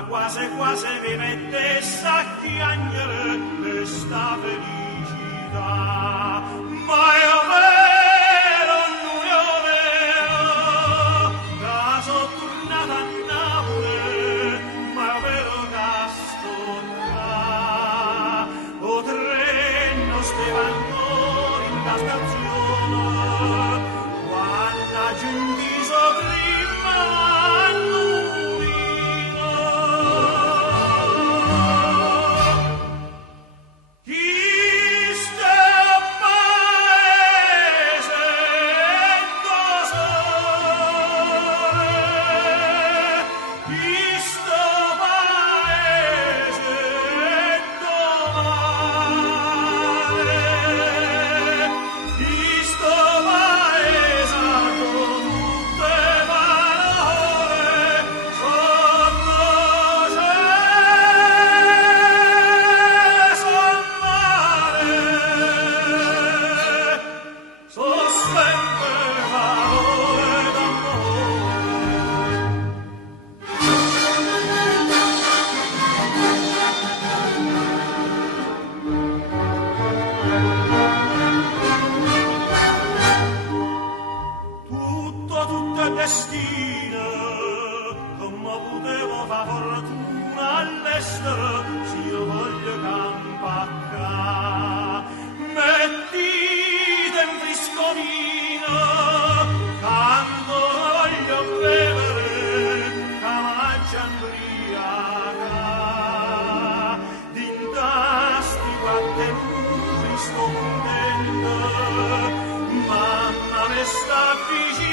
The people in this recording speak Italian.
quasi quasi mi mettesse a piangere questa felicità. Ma io vero, non io vero, che sono tornata a Napoli, ma io vero che sto qua. O treno stava ancora in da stazione, quando giunti prima a Nuino. Tutto è destino, come potevo fa fortuna all'estero, se io voglio campacca. Mettite in friscolino, quando voglio bevere, che mangia ubriaca. D'intasti quattro muri sto contento, mamma mi sta vicino.